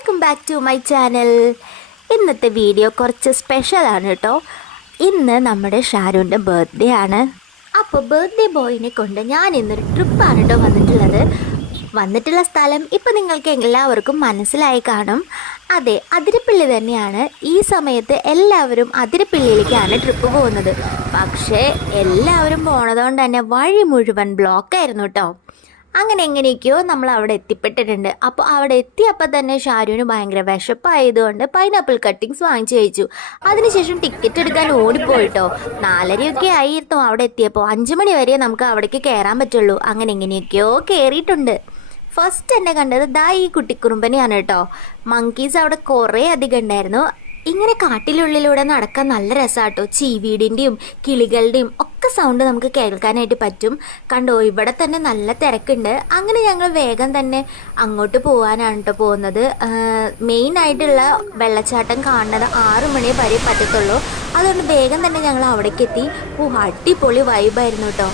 Welcome back to my channel. ഇന്നത്തെ video കുറച്ച് സ്പെഷ്യലാണ് കേട്ടോ. ഇന്ന് നമ്മുടെ ഷാരൂൻ്റെ ബർത്ത്ഡേ ആണ്. അപ്പോൾ ബർത്ത്ഡേ ബോയിനെ കൊണ്ട് ഞാൻ ഇന്നൊരു ട്രിപ്പാണ് കേട്ടോ വന്നിട്ടുള്ള സ്ഥലം ഇപ്പം നിങ്ങൾക്ക് എല്ലാവർക്കും മനസ്സിലായി കാണും. അതെ, അതിരപ്പള്ളി തന്നെയാണ്. ഈ സമയത്ത് എല്ലാവരും അതിരപ്പള്ളിയിലേക്കാണ് ട്രിപ്പ് പോകുന്നത്. പക്ഷേ എല്ലാവരും പോണതുകൊണ്ട് തന്നെ വഴി മുഴുവൻ ബ്ലോക്കായിരുന്നു കേട്ടോ. അങ്ങനെ എങ്ങനെയൊക്കെയോ നമ്മൾ അവിടെ എത്തിപ്പെട്ടിട്ടുണ്ട്. അപ്പോൾ അവിടെ എത്തിയപ്പോൾ തന്നെ ഷാരൂന് ഭയങ്കര വിശപ്പായതുകൊണ്ട് പൈനാപ്പിൾ കട്ടിങ്സ് വാങ്ങിച്ചു കഴിച്ചു. അതിനുശേഷം ടിക്കറ്റ് എടുക്കാൻ ഓടിപ്പോയിട്ടോ. 4:30 ആയിരുന്നു അവിടെ എത്തിയപ്പോൾ. 5 മണി വരെ നമുക്ക് അവിടേക്ക് കയറാൻ പറ്റുള്ളൂ. അങ്ങനെ എങ്ങനെയൊക്കെയോ കയറിയിട്ടുണ്ട്. ഫസ്റ്റ് എന്നെ കണ്ടത് ഈ കുട്ടിക്കുറുമ്പനെയാണ് കേട്ടോ. മങ്കീസ് അവിടെ കുറേ അധികം ഉണ്ടായിരുന്നു. ഇങ്ങനെ കാട്ടിലുള്ളിലൂടെ നടക്കാൻ നല്ല രസമാട്ടോ. ചീവീടിൻ്റെയും കിളികളുടെയും ഒക്കെ സൗണ്ട് നമുക്ക് കേൾക്കാനായിട്ട് പറ്റും. കണ്ടോ, ഇവിടെ തന്നെ നല്ല തിരക്കുണ്ട്. അങ്ങനെ ഞങ്ങൾ വേഗം തന്നെ അങ്ങോട്ട് പോകാനാണ് കേട്ടോ പോകുന്നത്. മെയിനായിട്ടുള്ള വെള്ളച്ചാട്ടം കാണുന്നത് 6 മണി വരെ പറ്റത്തുള്ളൂ. അതുകൊണ്ട് വേഗം തന്നെ ഞങ്ങൾ അവിടേക്ക് എത്തി. അടിപൊളി വൈബായിരുന്നു കേട്ടോ.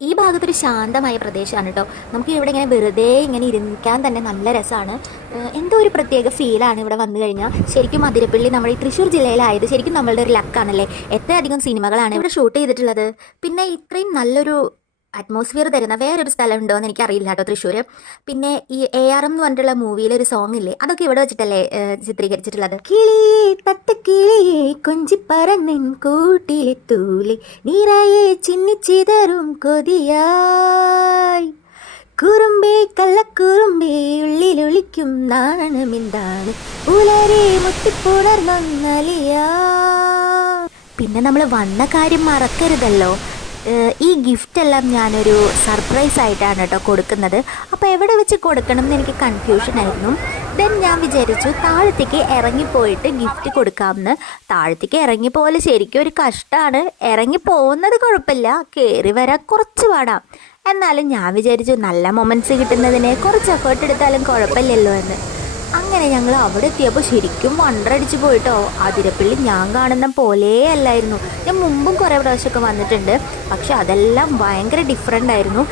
ഈ ഭാഗത്തൊരു ശാന്തമായ പ്രദേശമാണ് കേട്ടോ. നമുക്ക് ഇവിടെ ഇങ്ങനെ വെറുതെ ഇങ്ങനെ ഇരിക്കാൻ തന്നെ നല്ല രസമാണ്. എന്തോ ഒരു പ്രത്യേക ഫീലാണ് ഇവിടെ വന്നു കഴിഞ്ഞാൽ. ശരിക്കും അതിരപ്പള്ളി നമ്മുടെ ഈ തൃശ്ശൂർ ജില്ലയിലായത് ശരിക്കും നമ്മളുടെ ഒരു ലക്കാണല്ലേ. എത്രയധികം സിനിമകളാണ് ഇവിടെ ഷൂട്ട് ചെയ്തിട്ടുള്ളത്. പിന്നെ ഇത്രയും നല്ലൊരു അറ്റ്മോസ്ഫിയർ തരുന്ന വേറൊരു സ്ഥലം ഉണ്ടോ എന്ന് എനിക്കറിയില്ല കേട്ടോ തൃശ്ശൂർ. പിന്നെ ഈ ARM എന്ന് പറഞ്ഞിട്ടുള്ള മൂവിയിലൊരു സോങ് ഇല്ലേ, അതൊക്കെ ഇവിടെ വെച്ചിട്ടല്ലേ ചിത്രീകരിച്ചിട്ടുള്ളത്. കിളിയേ തത്തക്കിളിയേ കൊഞ്ചിപ്പറന്നിൻ കൂട്ടിലെ തൂലി നിറയെ ചിന്നിച്ചിതറും കൊതിയായി കുറുമ്പേ കള്ളക്കുറുമ്പേ ഉള്ളിലൊളിക്കും നാണമെന്താണ് ഉലരെ മുട്ടിപ്പുണർന്നലിയാ. പിന്നെ നമ്മൾ വന്ന കാര്യം മറക്കരുതല്ലോ. ഈ ഗിഫ്റ്റെല്ലാം ഞാനൊരു സർപ്രൈസ് ആയിട്ടാണ് കേട്ടോ കൊടുക്കുന്നത്. അപ്പോൾ എവിടെ വെച്ച് കൊടുക്കണം എന്ന് എനിക്ക് കൺഫ്യൂഷനായിരുന്നു. ദെൻ ഞാൻ വിചാരിച്ചു താഴത്തേക്ക് ഇറങ്ങിപ്പോയിട്ട് ഗിഫ്റ്റ് കൊടുക്കാമെന്ന്. താഴത്തേക്ക് ഇറങ്ങിപ്പോലെ ശരിക്കും ഒരു കഷ്ടമാണ്. ഇറങ്ങിപ്പോകുന്നത് കുഴപ്പമില്ല, കയറി വരാൻ കുറച്ച് പാടാം. എന്നാലും ഞാൻ വിചാരിച്ചു നല്ല മൊമെൻറ്റ്സ് കിട്ടുന്നതിന് കുറച്ച് എഫേർട്ട് എടുത്താലും കുഴപ്പമില്ലല്ലോ എന്ന്. അങ്ങനെ ഞങ്ങൾ അവിടെ എത്തിയപ്പോൾ ശരിക്കും വണ്ടടിച്ച് പോയിട്ടോ. അതിരപ്പള്ളി ഞാൻ കാണുന്ന പോലെ അല്ലായിരുന്നു. ഞാൻ മുമ്പും കുറേ പ്രാവശ്യമൊക്കെ വന്നിട്ടുണ്ട്, പക്ഷെ അതെല്ലാം ഭയങ്കര ഡിഫറെൻ്റ് ആയിരുന്നു.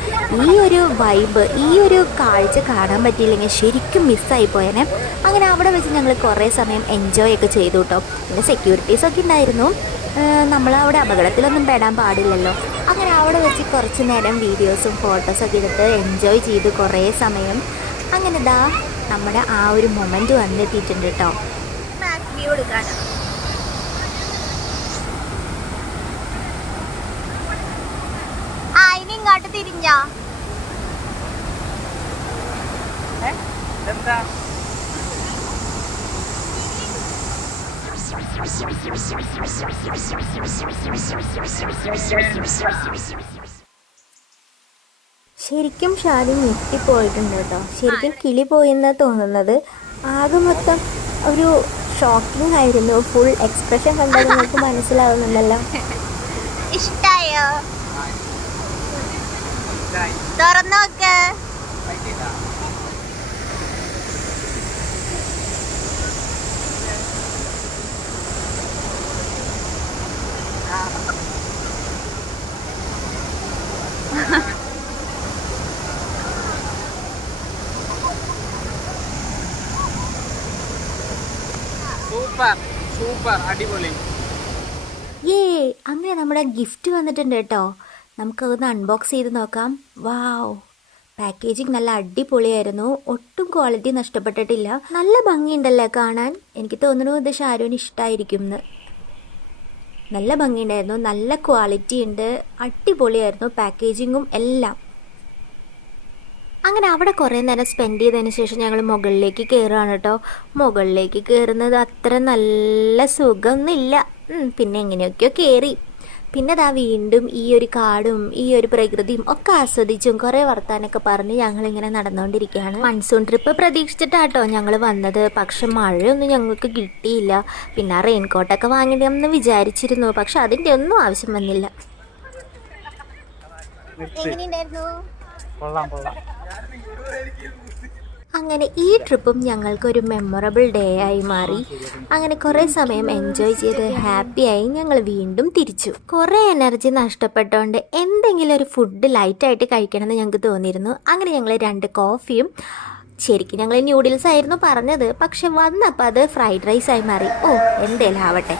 ഈ ഒരു വൈബ്, ഈ ഒരു കാഴ്ച കാണാൻ പറ്റിയില്ലെങ്കിൽ ശരിക്കും മിസ്സായി പോയേനെ. അങ്ങനെ അവിടെ വെച്ച് ഞങ്ങൾ കുറേ സമയം എൻജോയ് ഒക്കെ ചെയ്തു കേട്ടോ. പിന്നെ സെക്യൂരിറ്റീസൊക്കെ ഉണ്ടായിരുന്നു. നമ്മളവിടെ അപകടത്തിലൊന്നും പെടാൻ പാടില്ലല്ലോ. അങ്ങനെ അവിടെ വെച്ച് കുറച്ച് നേരം വീഡിയോസും ഫോട്ടോസൊക്കെ എടുത്ത് എൻജോയ് ചെയ്തു കുറേ സമയം. അങ്ങനെ നമ്മുടെ ആ ഒരു മൊമെന്റ് വന്നെത്തിയിട്ടുണ്ട് കേട്ടോ. ഇങ്ങോട്ട് തിരിഞ്ഞോ? ശരിക്കും ഷാരി ഞെട്ടിപ്പോയിട്ടുണ്ട് കേട്ടോ. ശരിക്കും കിളി പോയെന്ന് തോന്നുന്നത്. ആകെ മൊത്തം ഒരു ഷോക്കിംഗ് ആയിരുന്നു. ഫുൾ എക്സ്പ്രഷൻ കണ്ടാൽ നിങ്ങൾക്ക് മനസ്സിലാവുന്നുണ്ടല്ലോ. ഇഷ്ടായോ? തുറന്നോക്ക്. സൂപ്പർ അടിപൊളി. അങ്ങനെ നമ്മുടെ ഗിഫ്റ്റ് വന്നിട്ടുണ്ട് കേട്ടോ. നമുക്കതൊന്ന് അൺബോക്സ് ചെയ്ത് നോക്കാം. വാവ്, പാക്കേജിങ് നല്ല അടിപൊളിയായിരുന്നു. ഒട്ടും ക്വാളിറ്റി നഷ്ടപ്പെട്ടിട്ടില്ല. നല്ല ഭംഗിയുണ്ടല്ലേ കാണാൻ. എനിക്ക് തോന്നുന്നു ഇത് ഷാരൂന് ഇഷ്ടമായിരിക്കും എന്ന്. നല്ല ഭംഗിയുണ്ടായിരുന്നു, നല്ല ക്വാളിറ്റി ഉണ്ട്, അടിപൊളിയായിരുന്നു പാക്കേജിങ്ങും എല്ലാം. അങ്ങനെ അവിടെ കുറേ നേരം സ്പെൻഡ് ചെയ്തതിന് ശേഷം ഞങ്ങൾ മുകളിലേക്ക് കയറുകയാണ് കേട്ടോ. മുകളിലേക്ക് കയറുന്നത് അത്ര നല്ല സുഖമൊന്നുമില്ല. പിന്നെ എങ്ങനെയൊക്കെയോ കയറി. പിന്നെ വീണ്ടും ഈ ഒരു കാടും ഈ ഒരു പ്രകൃതിയും ഒക്കെ ആസ്വദിച്ചും കുറേ വർത്താനൊക്കെ പറഞ്ഞ് ഞങ്ങളിങ്ങനെ നടന്നുകൊണ്ടിരിക്കുകയാണ്. മൺസൂൺ ട്രിപ്പ് പ്രതീക്ഷിച്ചിട്ടാട്ടോ ഞങ്ങൾ വന്നത്. പക്ഷെ മഴയൊന്നും ഞങ്ങൾക്ക് കിട്ടിയില്ല. പിന്നെ റെയിൻകോട്ടൊക്കെ വാങ്ങിയിടാമെന്ന് വിചാരിച്ചിരുന്നു, പക്ഷെ അതിൻ്റെ ഒന്നും ആവശ്യം വന്നില്ല. എങ്ങനെയുണ്ടായിരുന്നു? അങ്ങനെ ഈ ട്രിപ്പും ഞങ്ങൾക്കൊരു മെമ്മറബിൾ ഡേ ആയി മാറി. അങ്ങനെ കുറേ സമയം എൻജോയ് ചെയ്ത് ഹാപ്പിയായി ഞങ്ങൾ വീണ്ടും തിരിച്ചു. കുറേ എനർജി നഷ്ടപ്പെട്ടോണ്ട് എന്തെങ്കിലും ഒരു ഫുഡ് ലൈറ്റായിട്ട് കഴിക്കണമെന്ന് ഞങ്ങൾക്ക് തോന്നിയിരുന്നു. അങ്ങനെ ഞങ്ങൾ 2 കോഫിയും, ശരിക്കും ഞങ്ങൾ ന്യൂഡിൽസ് ആയിരുന്നു പറഞ്ഞത്, പക്ഷെ വന്നപ്പോൾ അത് ഫ്രൈഡ് റൈസ് ആയി മാറി. ഓ എന്തേലും ആവട്ടെ.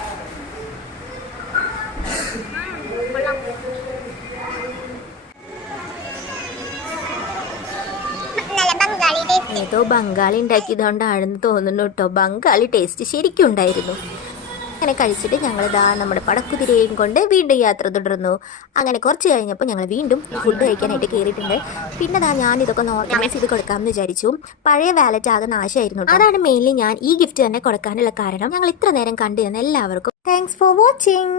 നല്ല ബംഗാളി ടേസ്റ്റ്. ഏതോ ബംഗാളി ഉണ്ടാക്കിയതുകൊണ്ടാണെന്ന് തോന്നുന്നു കേട്ടോ. ബംഗാളി ടേസ്റ്റ് ശരിക്കും ഉണ്ടായിരുന്നു. അങ്ങനെ കഴിച്ചിട്ട് ഞങ്ങൾ നമ്മുടെ പടക്കുതിരയും കൊണ്ട് വീണ്ടും യാത്ര തുടർന്നു. അങ്ങനെ കുറച്ച് കഴിഞ്ഞപ്പോൾ ഞങ്ങൾ വീണ്ടും ഫുഡ് കഴിക്കാനായിട്ട് കയറിയിട്ടുണ്ട്. പിന്നെ ഞാനിതൊക്കെ ഒന്ന് ഓർഗനൈസ് ചെയ്ത് കൊടുക്കാമെന്ന് വിചാരിച്ചു. പഴയ വാലറ്റ് ആകെ നാശമായിരുന്നു. അതാണ് മെയിൻലി ഞാൻ ഈ ഗിഫ്റ്റ് തന്നെ കൊടുക്കാനുള്ള കാരണം. ഞങ്ങൾ ഇത്ര നേരം കണ്ടിരുന്ന എല്ലാവർക്കും താങ്ക്സ് ഫോർ വാച്ചിങ്.